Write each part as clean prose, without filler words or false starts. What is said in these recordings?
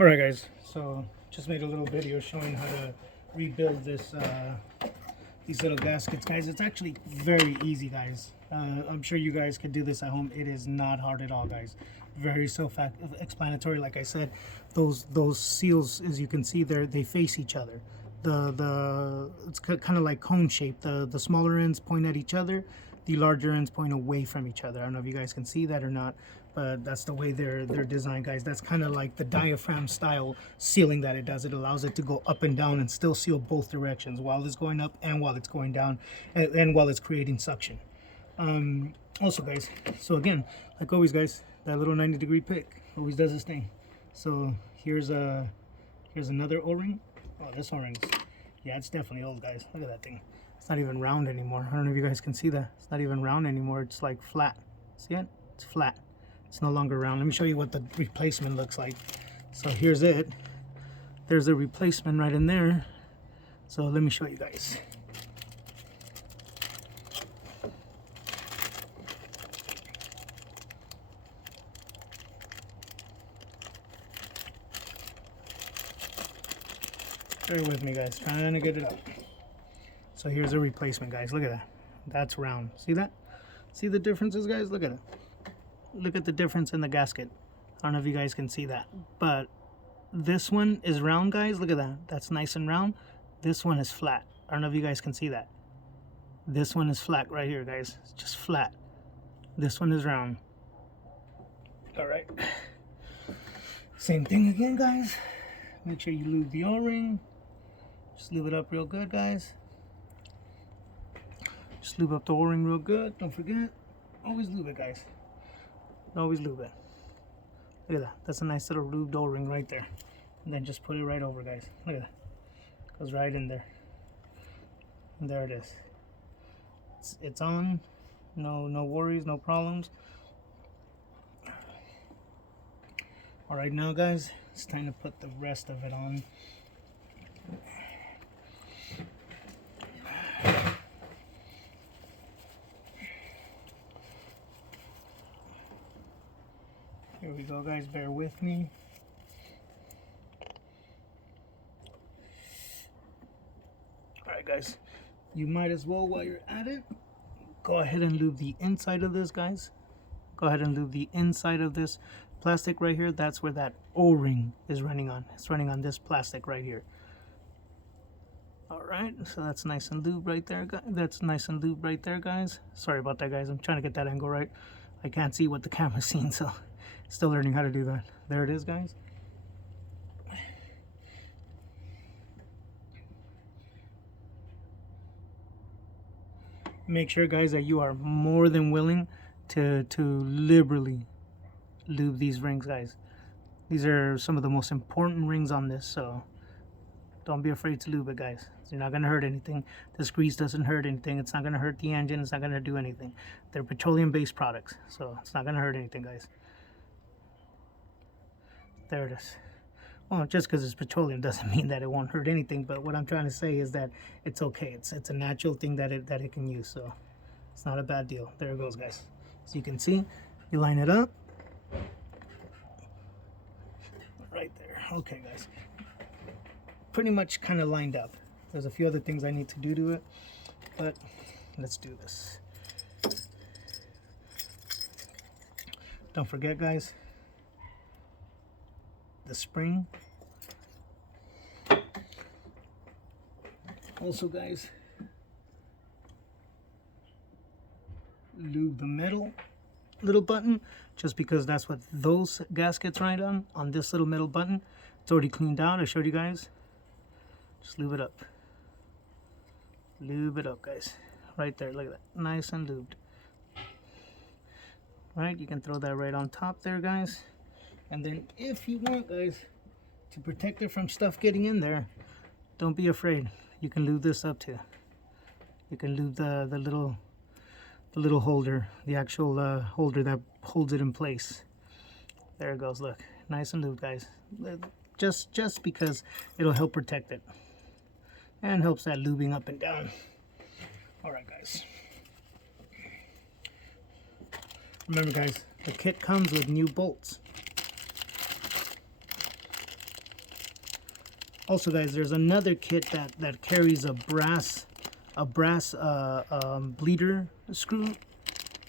Alright guys, so just made a little video showing how to rebuild this these little gaskets, guys. It's actually very easy, guys. I'm sure you guys could do this at home. It is not hard at all, guys. Very self-explanatory. Like I said, those seals, as you can see there, they face each other. It's kind of like cone shape. The smaller ends point at each other, the larger ends point away from each other. I don't know if you guys can see that or not, but that's the way they're designed, guys. That's kind of like the diaphragm style sealing that it does. It allows it to go up and down and still seal both directions while it's going up and while it's going down, and while it's creating suction. Also, guys, so again, like always, guys, that little 90-degree pick always does its thing. So here's another O-ring. Oh, this O-ring, yeah, it's definitely old, guys. Look at that thing. It's not even round anymore. I don't know if you guys can see that. It's not even round anymore. It's like flat. See it? It's flat. It's no longer round. Let me show you what the replacement looks like. So here's it. There's a replacement right in there. So let me show you guys. Bear with me, guys. Trying to get it up. So here's a replacement, guys. Look at that. That's round. See that? See the differences, guys? Look at it. Look at the difference in the gasket. I don't know if you guys can see that, but this one is round, guys. Look at that. That's nice and round. This one is flat. I don't know if you guys can see that. This one is flat right here, guys. It's just flat. This one is round. All right. Same thing again, guys. Make sure you lube the O-ring. Just lube it up real good, guys. Just lube up the O-ring real good. Don't forget, always lube it, guys. Always lube it. Look at that. That's a nice little lubed O-ring right there. And then just put it right over, guys. Look at that. Goes right in there. And there it is. It's on. No worries, no problems. All right, now, guys, it's time to put the rest of it on. Here we go, guys. Bear with me. Alright, guys. You might as well, while you're at it, go ahead and lube the inside of this, guys. Go ahead and lube the inside of this plastic right here. That's where that O-ring is running on. It's running on this plastic right here. Alright, so that's nice and lubed right there, guys. That's nice and lubed right there, guys. Sorry about that, guys. I'm trying to get that angle right. I can't see what the camera's seeing, so still learning how to do that. There it is, guys. Make sure, guys, that you are more than willing to liberally lube these rings, guys. These are some of the most important rings on this, so don't be afraid to lube it, guys. You're not going to hurt anything. This grease doesn't hurt anything. It's not going to hurt the engine. It's not going to do anything. They're petroleum-based products, so it's not going to hurt anything, guys. There it is. Well, just because it's petroleum doesn't mean that it won't hurt anything, but what I'm trying to say is that it's okay. It's a natural thing that it can use, so it's not a bad deal. There it goes, guys. So you can see, you line it up. Right there. Okay, guys. Pretty much kind of lined up. There's a few other things I need to do to it, but let's do this. Don't forget, guys, the spring. Also, guys, lube the metal little button, just because that's what those gaskets ride on this little metal button. It's already cleaned out. I showed you guys. Just lube it up. Lube it up, guys. Right there. Look at that. Nice and lubed. Right, you can throw that right on top there, guys. And then if you want, guys, to protect it from stuff getting in there, don't be afraid. You can lube this up too. You can lube the little holder, the actual holder that holds it in place. There it goes. Look, nice and lubed, guys. Just because it'll help protect it and helps that lubing up and down. All right, guys. Remember, guys, the kit comes with new bolts. Also, guys, there's another kit that carries a brass bleeder screw.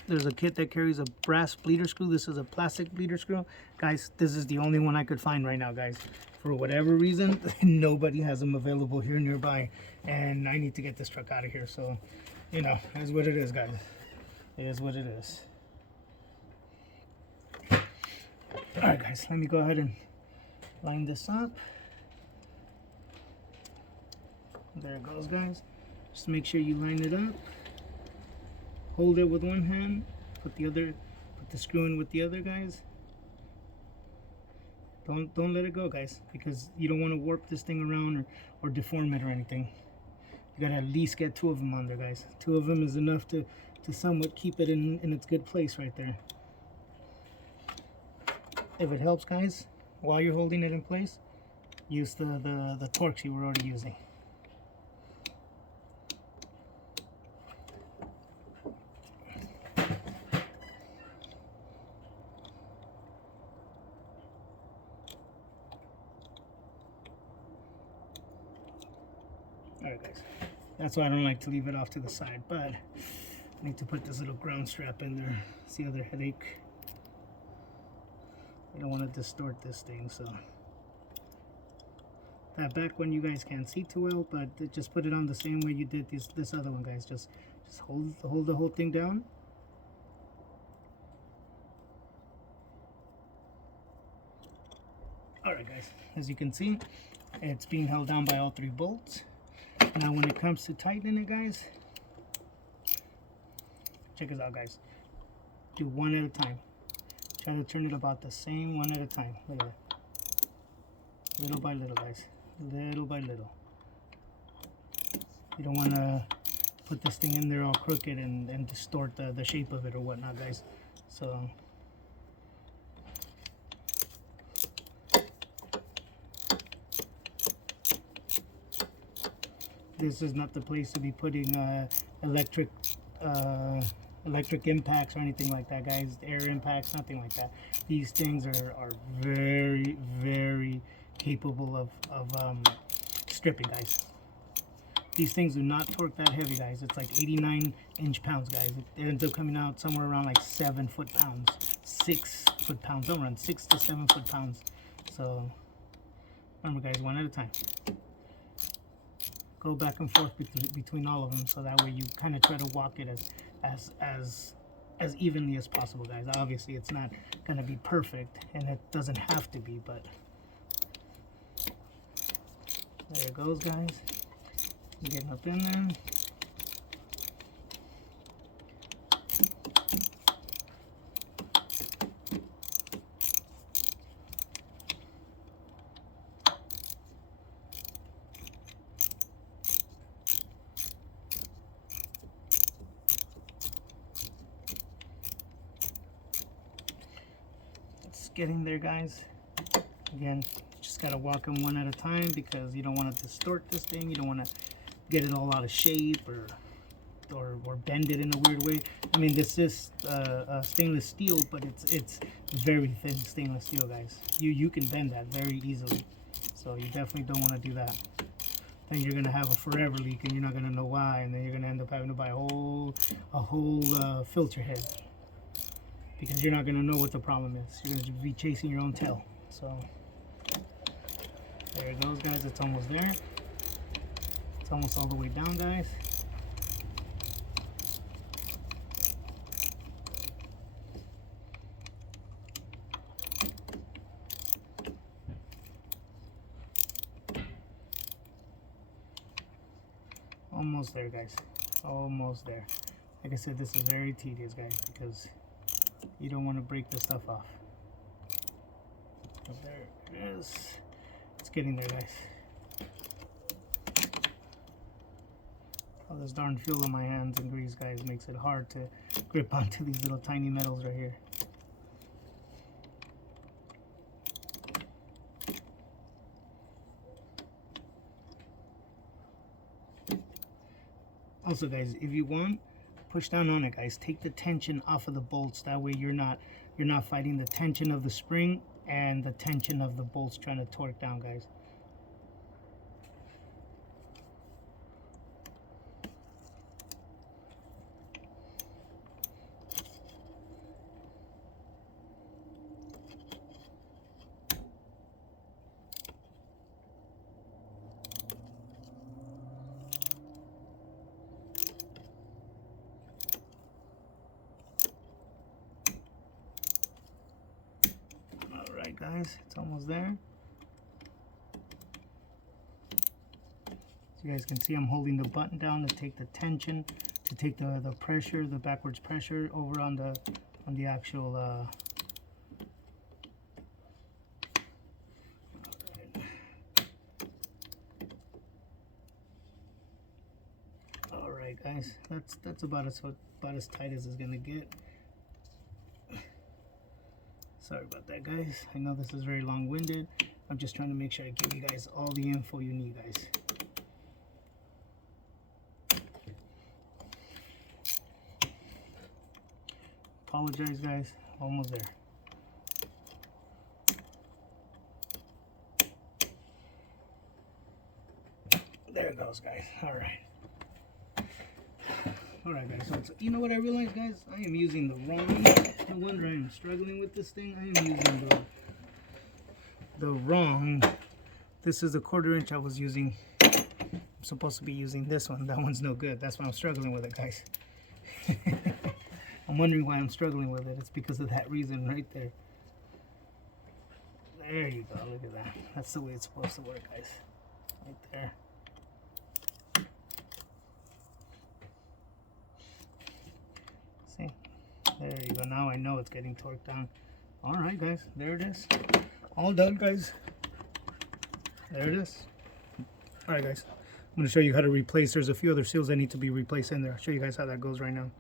There's a kit that carries a brass bleeder screw. This is a plastic bleeder screw. Guys, this is the only one I could find right now, guys. For whatever reason, nobody has them available here nearby. And I need to get this truck out of here. So, you know, it is what it is, guys. It is what it is. Alright, guys, let me go ahead and line this up. There it goes, guys. Just make sure you line it up. Hold it with one hand. Put the screw in with the other, guys. Don't let it go, guys, because you don't want to warp this thing around or deform it or anything. You gotta at least get 2 of them on there, guys. 2 of them is enough to somewhat keep it in its good place right there. If it helps, guys, while you're holding it in place, use the Torx you were already using. Alright, guys, that's why I don't like to leave it off to the side, but I need to put this little ground strap in there. See other headache? I don't want to distort this thing, so that back one you guys can't see too well, but just put it on the same way you did this other one, guys. Just hold the whole thing down. Alright, guys, as you can see, it's being held down by all 3 bolts. Now when it comes to tightening it, guys, check this out, guys. Do one at a time. Try to turn it about the same, one at a time. Look at that. Little by little, guys. Little by little. You don't want to put this thing in there all crooked and distort the shape of it or whatnot, guys. So this is not the place to be putting electric impacts or anything like that, guys. Air impacts, nothing like that. These things are very, very capable of stripping, guys. These things do not torque that heavy, guys. It's like 89 inch-pounds, guys. It ends up coming out somewhere around like 7 foot-pounds, 6 foot-pounds, somewhere around 6 to 7 foot-pounds. So remember, guys, one at a time. Go back and forth between all of them, so that way you kind of try to walk it as evenly as possible, guys. Obviously, it's not going to be perfect, and it doesn't have to be, but there it goes, guys. Getting up in there. Getting there, guys. Again, just gotta walk them one at a time because you don't want to distort this thing. You don't want to get it all out of shape or bend it in a weird way. I mean, this is stainless steel, but it's very thin stainless steel, guys. You can bend that very easily, so you definitely don't want to do that. Then you're gonna have a forever leak and you're not gonna know why, and then you're gonna end up having to buy a whole filter head, because you're not going to know what the problem is. You're going to be chasing your own tail. So there it goes, guys. It's almost there. It's almost all the way down, guys. Almost there, guys. Almost there. Like I said, this is very tedious, guys, because you don't want to break this stuff off. But there it is. It's getting there, guys. All this darn fuel in my hands and grease, guys, makes it hard to grip onto these little tiny metals right here. Also, guys, if you want, push down on it, guys. Take the tension off of the bolts. That way you're not fighting the tension of the spring and the tension of the bolts trying to torque down, guys. guys, it's almost there. So you guys can see I'm holding the button down to take the tension, to take the pressure, the backwards pressure over on the actual Alright guys, that's about as tight as it's gonna get. Sorry about that, guys. I know this is very long-winded. I'm just trying to make sure I give you guys all the info you need, guys. Apologize, guys. Almost there. There it goes, guys. Alright. Alright, guys. So you know what I realized, guys? I am using the wrong... No wonder I am struggling with this thing. I am using the wrong... This is the 1/4 inch I was using. I'm supposed to be using this one. That one's no good. That's why I'm struggling with it, guys. I'm wondering why I'm struggling with it. It's because of that reason right there. There you go. Look at that. That's the way it's supposed to work, guys. Right there. See? There you go. Now I know it's getting torqued down. Alright, guys. There it is. All done, guys. There it is. Alright, guys. I'm going to show you how to replace. There's a few other seals that need to be replaced in there. I'll show you guys how that goes right now.